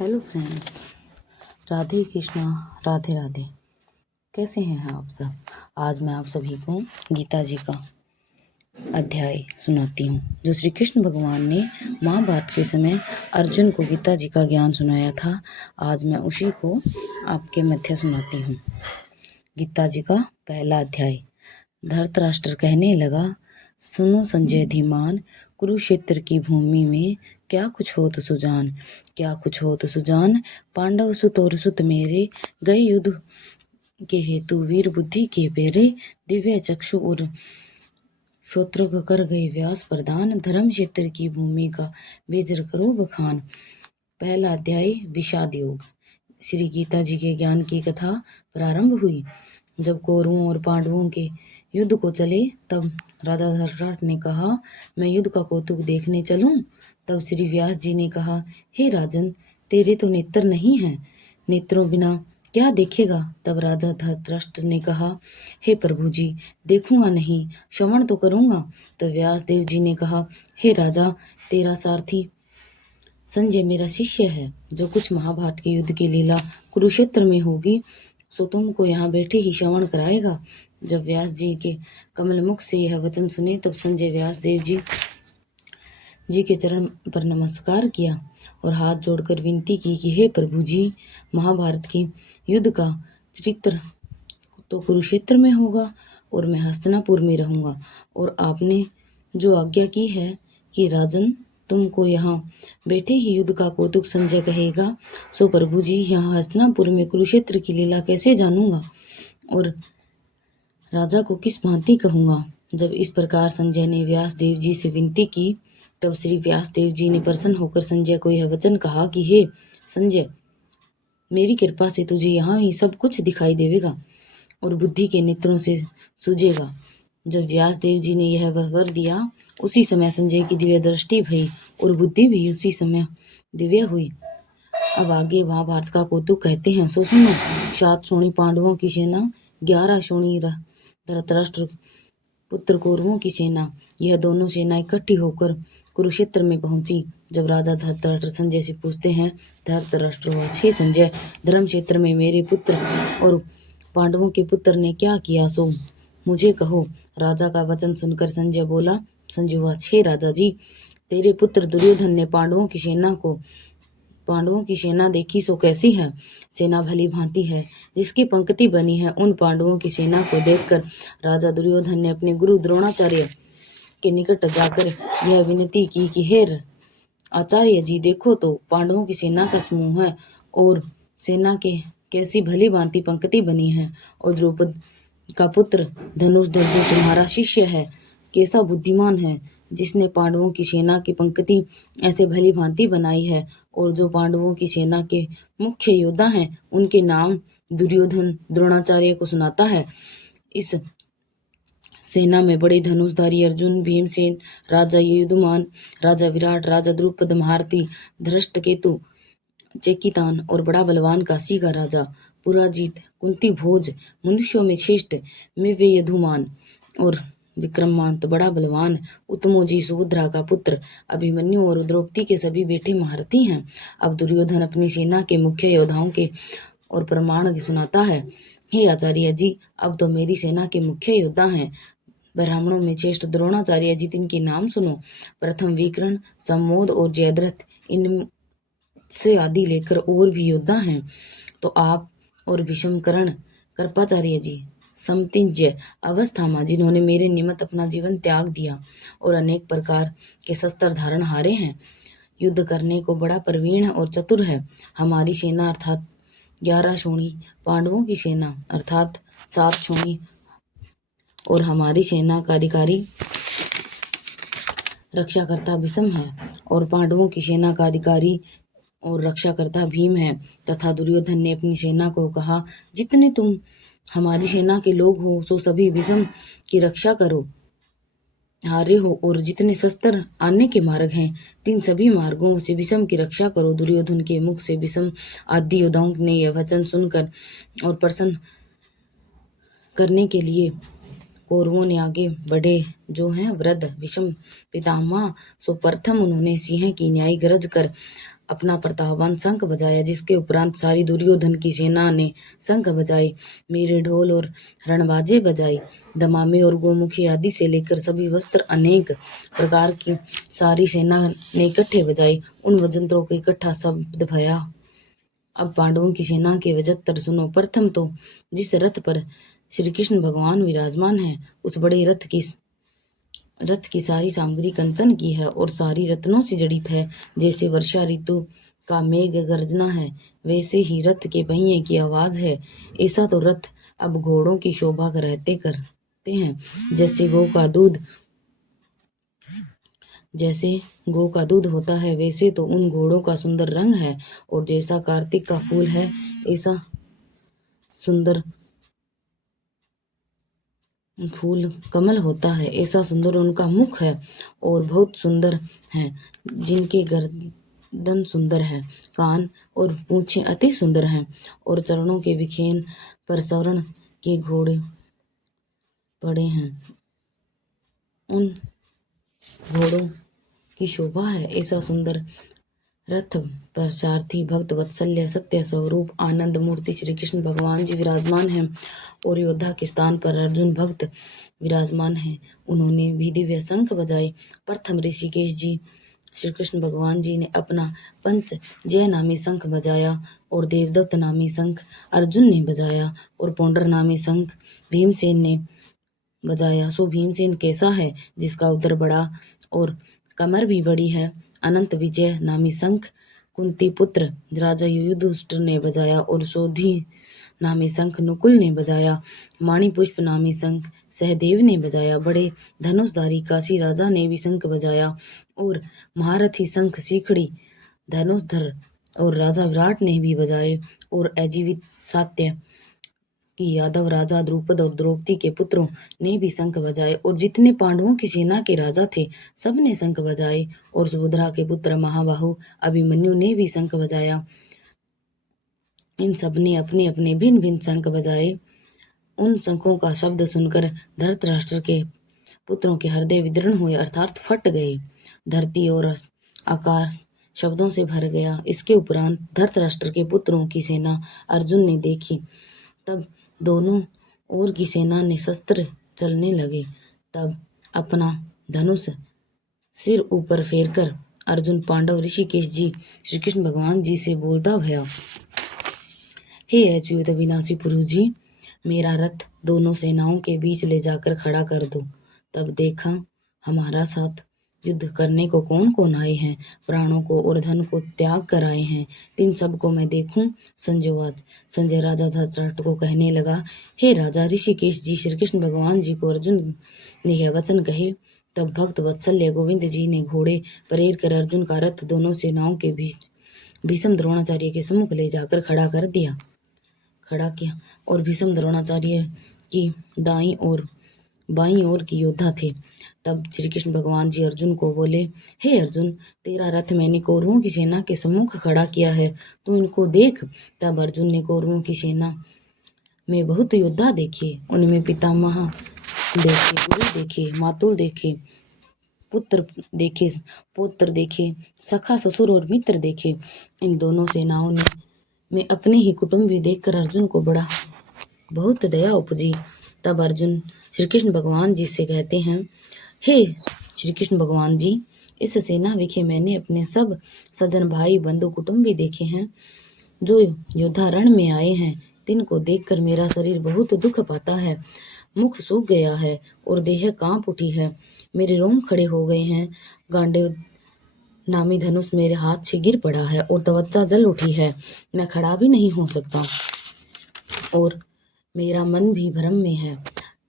Hello friends, Radhe Krishna, Radhe Radhe. कैसे हैं आप सब? आज मैं आप सभी को गीता जी का अध्याय सुनाती हूँ जो श्री कृष्ण भगवान ने महाभारत के समय अर्जुन को गीता जी का ज्ञान सुनाया था। आज मैं उसी को आपके मध्य सुनाती हूँ। गीता जी का पहला अध्याय। धृतराष्ट्र कहने लगा, सुनो संजय धीमान, कुरुक्षेत्र की भूमि में क्या कुछ होत सुजान, क्या कुछ होत सुजान। पांडव सुत और सुत मेरे गए युद्ध के हेतु, वीर बुद्धि के पेरे दिव्य चक्षु और श्रोत्र कर गए व्यास प्रदान। धर्म क्षेत्र की भूमि का बेजर करो बखान। पहला अध्याय विषाद योग। श्री गीता जी के ज्ञान की कथा प्रारंभ हुई। जब कौरवों और पांडवों के युद्ध को चले तब राजा धृतराष्ट्र ने कहा, मैं युद्ध का कौतुक देखने चलूं? तब श्री व्यास जी ने कहा, हे राजन, तेरे तो नेत्र नहीं हैं, नेत्रों बिना क्या देखेगा? तब राजा धृतराष्ट्र ने कहा, हे प्रभु जी, देखूंगा नहीं, श्रवण तो करूंगा। तब व्यास देव जी ने कहा, हे राजा, तेरा सारथी संजय मेरा शिष्य है, जो कुछ महाभारत के युद्ध की लीला कुरुक्षेत्र में होगी सो तुमको यहाँ बैठे ही श्रवण कराएगा। जब व्यास जी के कमल मुख से यह वचन सुने तब संजय व्यास देव जी के चरण पर नमस्कार किया और हाथ जोड़कर विनती की कि हे प्रभु जी, महाभारत के युद्ध का चरित्र तो कुरुक्षेत्र में होगा और मैं हस्तिनापुर में रहूंगा, और आपने जो आज्ञा की है कि राजन तुमको यहाँ बैठे ही युद्ध का कौतुक संजय कहेगा, सो प्रभु जी, यहाँ हस्तिनापुर में कुरुक्षेत्र की लीला कैसे जानूंगा और राजा को किस भांति कहूँगा। जब इस प्रकार संजय ने व्यास देव जी से विनती की तब श्री व्यास देव जी ने प्रसन्न होकर संजय को यह वचन कहा कि हे संजय, मेरी कृपा से तुझे यहाँ ही सब कुछ दिखाई देगा और बुद्धि के नेत्रों से सूझेगा। जब व्यास देव जी ने यह वर दिया उसी समय संजय की दिव्य दृष्टि भई और बुद्धि भी उसी समय दिव्य हुई। अब आगे महाभारत का कौतुक कहते हैं, सो सुनो। 7 शोणी पांडवों की सेना, 11 शोणी धृतराष्ट्र पुत्र कौरवों की सेना, यह दोनों सेना इकट्ठी होकर कुरुक्षेत्र में पहुंची। जब राजा धृतराष्ट्र संजय से पूछते हैं, धृतराष्ट्रवाच, हे संजय, धर्म क्षेत्र में मेरे पुत्र और पांडवों के पुत्र ने क्या किया सो मुझे कहो। राजा का वचन सुनकर संजय बोला, संजुवाच, हे राजा जी, तेरे पुत्र दुर्योधन ने पांडवों की सेना देखी सो कैसी है? सेना भली भांति है, जिसकी पंक्ति बनी है। उन पांडवों की सेना को देखकर राजा दुर्योधन ने अपने गुरु द्रोणाचार्य के निकट जाकर यह विनती की कि हे आचार्य जी, देखो तो पांडवों की सेना का समूह है और सेना के कैसी भली भांति पंक्ति बनी है, और द्रौपद का पुत्र धनुषधर जो तुम्हारा शिष्य है कैसा बुद्धिमान है, जिसने पांडवों की सेना की पंक्ति ऐसे भली भांति बनाई है। और जो पांडवों की सेना के मुख्य योद्धा हैं उनके नाम दुर्योधन द्रोणाचार्य को सुनाता है। इस सेना में बड़े धनुषधारी अर्जुन, भीमसेन, राजा युधिष्ठिर, राजा विराट, राजा द्रुपद, महारथी, धृष्टकेतु, चेकितान और बड़ा बलवान काशी का राजा पुराजित, कुंती भोज, मनुष्यों में श्रेष्ठ में वे यदुमान और विक्रमांत बड़ा बलवान, उत्तमोजी सुभद्रा का पुत्र अभिमन्यु और द्रौपदी के सभी बेटे महारथी हैं। अब दुर्योधन अपनी सेना के मुख्य योद्धाओं के और प्रमाण सुनाता है, हे आचार्य जी, अब तो मेरी सेना के मुख्य योद्धा हैं ब्राह्मणों में श्रेष्ठ द्रोणाचार्य जी, तिनके नाम सुनो। प्रथम विकर्ण, सम्मोद और जयद्रथ, इन से आदि लेकर और भी योद्धा हैं। तो आप और भीष्म, कर्ण, कृपाचार्य जी, समतिज्य, अवस्थामा, जिन्होंने मेरे निमित्त अपना जीवन त्याग दिया और अनेक प्रकार के शस्त्र धारण हारे हैं, युद्ध करने को बड़ा प्रवीण और चतुर है। हमारी सेना अर्थात 11 शोणी, पांडवों की सेना अर्थात 7 शोणी और हमारी सेना का अधिकारी रक्षाकर्ता भीष्म है और पांडवों की सेना का अधिकारी और रक्षाकर्ता भीम है। तथा दुर्योधन ने अपनी सेना को कहा, जितने तुम हमारी सेना के लोग हो सो सभी भीष्म की रक्षा करो हारे हो, और जितने शस्त्र आने के मार्ग हैं तीन सभी मार्गों से भीष्म की रक्षा करो। दुर्योधन के मुख से भीष्म आदि योद्धाओं ने यह वचन सुनकर और प्रसन्न करने के लिए कौरवों ने आगे बढ़े जो हैं वृद्ध भीष्म पितामह, सो प्रथम उन्होंने सिंह की न्याय गरज कर अपना प्रतापवान शंख बजाया, जिसके उपरांत सारी दुर्योधन की सेना ने शंख बजाए, मेरे ढोल और रणबाजे बजाई, दमामे और गोमुखी आदि से लेकर सभी वस्त्र अनेक प्रकार की सारी सेना ने इकट्ठे बजाई। उन वजंत्रों का इकट्ठा शब्द भया। अब पांडवों की सेना के वजत्तर सुनो। प्रथम तो जिस रथ पर श्री कृष्ण भगवान विराजमान है, उस बड़े रथ की सारी सामग्री कंचन की है और सारी रत्नों से जड़ित है। जैसे वर्षा ऋतु का मेघ गर्जना है, वैसे ही रथ के पहिए की आवाज है। ऐसा तो रथ अब घोड़ों की शोभा करते हैं। जैसे गौ का दूध होता है, वैसे तो उन घोड़ों का सुंदर रंग है, और जैसा कार्तिक का फूल है, ऐसा सुंदर फूल कमल होता है, ऐसा सुंदर उनका मुख है, और बहुत सुंदर है। जिनके गर्दन सुंदर है, कान और पूंछें अति सुंदर हैं, और चरणों के विखेन पर स्वर्ण के घोड़े पड़े हैं। उन घोड़ों की शोभा है। ऐसा सुंदर रथ पर सारथी भक्त वत्सल्य सत्य स्वरूप आनंद मूर्ति श्री कृष्ण भगवान जी विराजमान हैं, और योद्धा के स्थान पर अर्जुन भक्त विराजमान हैं। उन्होंने भी दिव्य शंख बजाए। प्रथम ऋषिकेश जी श्री कृष्ण भगवान जी ने अपना पंच जय नामी शंख बजाया, और देवदत्त नामी शंख अर्जुन ने बजाया, और पौंडर नामी शंख भीमसेन ने बजाया। सो भीमसेन कैसा है, जिसका उदर बड़ा और कमर भी बड़ी है। अनंत विजय नामी शंख कुंती पुत्र राजा युधिष्ठिर ने बजाया, और सोधी नामी शंख नकुल ने बजाया। माणी पुष्प नामी शंख सहदेव ने बजाया। बड़े धनुषधारी काशी राजा ने भी शंख बजाया, और महारथी शंख सीखड़ी धनुषधर और राजा विराट ने भी बजाए, और अजीवित सात्य कि यादव राजा द्रुपद और द्रौपदी के पुत्रों ने भी शंख बजाए, और जितने पांडवों की सेना के राजा थे, सब ने शंख बजाए, और सुभद्रा के पुत्र महाबाहु अभिमन्यु ने भी शंख बजाया। इन सब ने अपने अपने भिन्न भिन्न शंख बजाए। उन शंखों का शब्द सुनकर धृतराष्ट्र के पुत्रों के हृदय विदीर्ण हुए, अर्थात फट गए। धरती और आकाश शब्दों से भर गया। इसके उपरांत धृतराष्ट्र के पुत्रों की सेना अर्जुन ने देखी। तब दोनों ओर की सेना ने शस्त्र चलने लगे। तब अपना धनुष सिर ऊपर फेरकर अर्जुन पांडव ऋषिकेश जी श्री कृष्ण भगवान जी से बोलता भया, हे अच्युत विनाशी पुरुष जी, मेरा रथ दोनों सेनाओं के बीच ले जाकर खड़ा कर दो। तब देखा हमारा साथ युद्ध करने को कौन कौन आए हैं, प्राणों को और धन को त्याग कर आए हैं, तीन सबको मैं देखूं। संजय राजा धृतराष्ट्र को कहने लगा, हे राजा ऋषिकेश जी श्री कृष्ण भगवान जी को अर्जुन ने यह वचन कहे। तब भक्त वत्सल्य गोविंद जी ने घोड़े परेर कर अर्जुन का रथ दोनों सेनाओं के बीच भीष्म द्रोणाचार्य के सम्मुख ले जाकर खड़ा किया, और भीष्म द्रोणाचार्य की दाईं और बाईं ओर की योद्धा थे। तब श्री कृष्ण भगवान जी अर्जुन को बोले, हे अर्जुन, तेरा रथ मैंने कौरवों की सेना के सम्मुख खड़ा किया है, तू इनको देख। तब अर्जुन ने कौरवों की सेना में बहुत योद्धा देखे। उनमें पितामह देखे, गुरु देखे, मातुल देखे, पुत्र देखे, पौत्र देखे, सखा ससुर और मित्र देखे। इन दोनों सेनाओं ने मैं अपने ही कुटुंबी देखकर अर्जुन को बहुत दया उपजी। तब अर्जुन श्री कृष्ण भगवान जी से कहते हैं, हे श्री कृष्ण भगवान जी, इस सेना विखे मैंने अपने सब सजन भाई बंधु कुटुंबी देखे हैं। जो योद्धा रण में आए हैं, तिनको देखकर मेरा शरीर बहुत दुख पाता है। मुख सूख गया है और देह कांप उठी है। मेरे रोम खड़े हो गए हैं। गांडीव नामी धनुष मेरे हाथ से गिर पड़ा है और त्वचा जल उठी है। मैं खड़ा भी नहीं हो सकता, और मेरा मन भी भ्रम में है।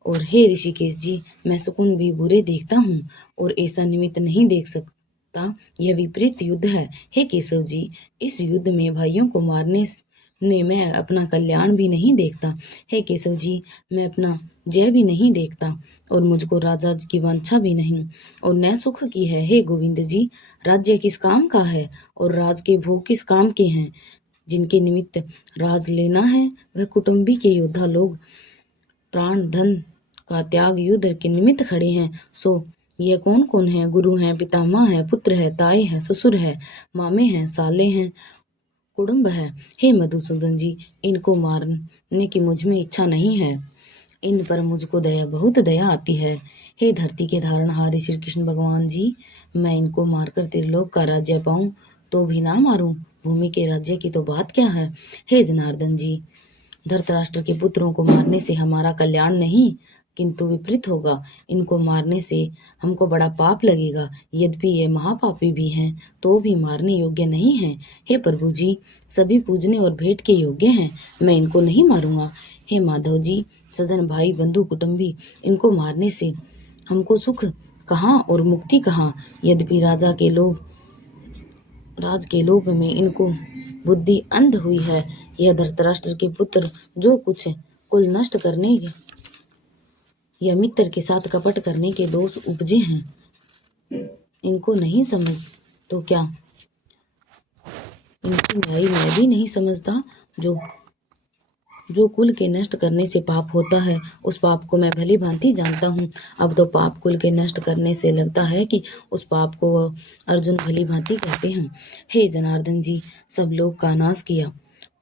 और हे ऋषिकेश जी, मैं सुकुन भी बुरे देखता हूँ, और ऐसा निमित्त नहीं देख सकता। यह विपरीत युद्ध है। हे केशव जी, इस युद्ध में भाइयों को मारने में मैं अपना कल्याण भी नहीं देखता। हे केशव जी, मैं अपना जय भी नहीं देखता, और मुझको राजा की वांछा भी नहीं, और न सुख की है। हे गोविंद जी, राज्य किस काम का है, और राज के भोग किस काम के हैं। जिनके निमित्त राज लेना है, वह कुटुंबी के योद्धा लोग प्राण धन का त्याग युद्ध के निमित्त खड़े हैं। सो यह कौन कौन है? गुरु हैं, पितामह है, पुत्र है, ताए है, ससुर है, मामे हैं, साले हैं, कुटुंब है। हे मधुसूदन जी, इनको मारने की मुझ में इच्छा नहीं है। इन पर मुझको बहुत दया आती है। हे धरती के धारणहारी श्री कृष्ण भगवान जी, मैं इनको मारकर त्रिलोक का राज्य पाऊं तो भी ना मारूं। भूमि के राज्य की तो बात क्या है। हे जनार्दन जी, धृतराष्ट्र के पुत्रों को मारने से हमारा कल्याण नहीं किंतु विपरीत होगा। इनको मारने से हमको बड़ा पाप लगेगा। यद्यपि ये महापापी भी हैं तो भी मारने योग्य नहीं हैं। हे प्रभु जी, सभी पूजने और भेंट के योग्य हैं, मैं इनको नहीं मारूंगा। हे माधव जी, सजन भाई बंधु कुटुंबी, इनको मारने से हमको सुख कहाँ और मुक्ति कहाँ। यद्यपि राज के लोभ में इनको बुद्धि अंध हुई है। यह धृतराष्ट्र के पुत्र जो कुछ कुल नष्ट करने या मित्र के साथ कपट करने के दोष उपजे हैं, इनको नहीं समझ तो क्या इनकी न्याय मैं भी नहीं समझता। जो कुल के नष्ट करने से पाप होता है उस पाप को मैं भली भांति जानता हूँ। अब तो पाप कुल के नष्ट करने से लगता है कि उस पाप को वह अर्जुन भली भांति कहते हैं। हे जनार्दन जी, सब लोग का नाश किया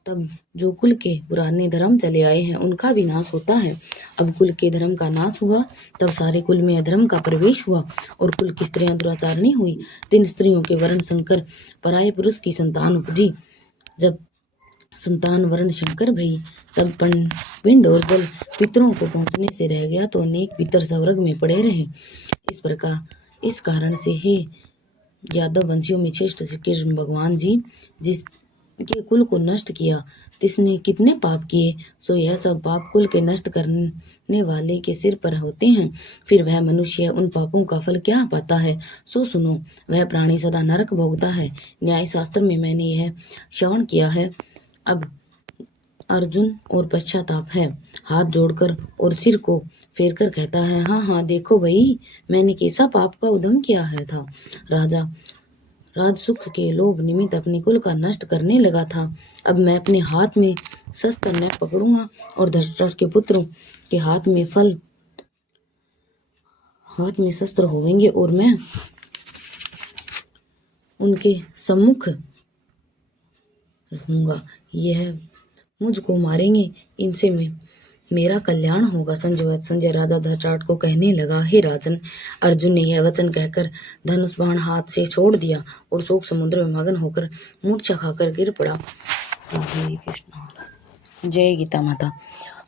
तब जो कुल के पुराने धर्म चले आए हैं उनका भी नाश होता है। अब कुल के धर्म का नाश हुआ तब सारे कुल में अधर्म का प्रवेश हुआ और कुल की स्त्रियां दुराचारणी हुई। 3 स्त्रियों के वर्ण शंकर पराये पुरुष की संतान उपजी। जब संतान वर्ण शंकर भई तब पिंड और जल पितरों को पहुँचने से रह गया तो अनेक पितर स्वर्ग में पड़े रहे। इस कारण से हे यादव वंशियों में श्रेष्ठ श्री कृष्ण भगवान जी, जिसके कुल को नष्ट किया तिसने कितने पाप किए, सो यह सब पाप कुल के नष्ट करने वाले के सिर पर होते हैं। फिर वह मनुष्य उन पापों का फल क्या पाता है, सो सुनो। वह प्राणी सदा नरक भोगता है। न्याय शास्त्र में मैंने यह श्रवण किया है। अब अर्जुन और पश्चाताप है, हाथ जोड़कर और सिर को फेरकर कहता है, हाँ हाँ देखो भाई, मैंने कैसा पाप का उद्यम किया है था। राजा राज सुख के लोभ निमित्त अपने कुल का नष्ट करने लगा था। अब मैं अपने हाथ में शस्त्र न पकड़ूंगा और धृतराष्ट्र के पुत्रों के हाथ में शस्त्र होवेंगे और मैं उनके सम्मुख रहूंगा। यह मुझको मारेंगे, इनसे मेरा कल्याण होगा। संजय राजा धृतराष्ट्र को कहने लगा, हे राजन, अर्जुन ने यह वचन कहकर धनुष बाण हाथ से छोड़ दिया और शोक समुद्र में मगन होकर मूर्छा खाकर गिर पड़ा। राधे कृष्ण। जय गीता माता।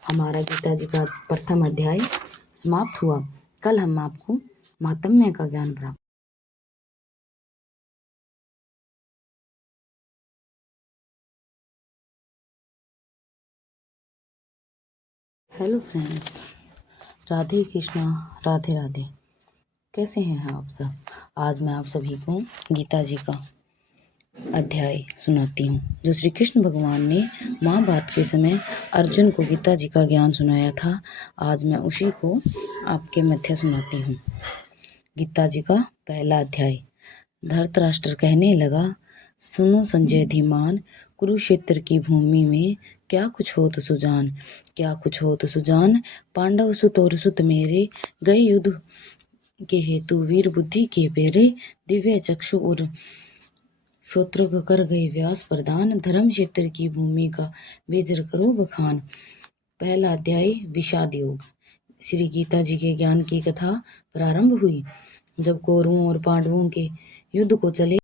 हमारा गीता जी का प्रथम अध्याय समाप्त हुआ। कल हम आपको महात्म्य का ज्ञान प्राप्त। Hello friends, Radhe Krishna, Radhe Radhe. कैसे हैं आप सब? आज मैं आप सभी को गीता जी का अध्याय सुनाती हूँ जो श्री कृष्ण भगवान ने महाभारत के समय अर्जुन को गीता जी का ज्ञान सुनाया था। आज मैं उसी को आपके मध्य सुनाती हूँ। गीता जी का पहला अध्याय। धृतराष्ट्र कहने लगा, सुनो संजय धीमान, कुरुक्षेत्र की भूमि में क्या कुछ होत सुजान, क्या कुछ होत सुजान। पांडव सुत और सुत मेरे गए युद्ध के हेतु, वीर बुद्धि के पेरे, दिव्य चक्षु और श्रोत्र कर गए व्यास प्रदान। धर्म क्षेत्र की भूमि का बेजर करो बखान। पहला अध्याय विषाद योग। श्री गीता जी के ज्ञान की कथा प्रारंभ हुई। जब कौरवों और पांडवों के युद्ध को चले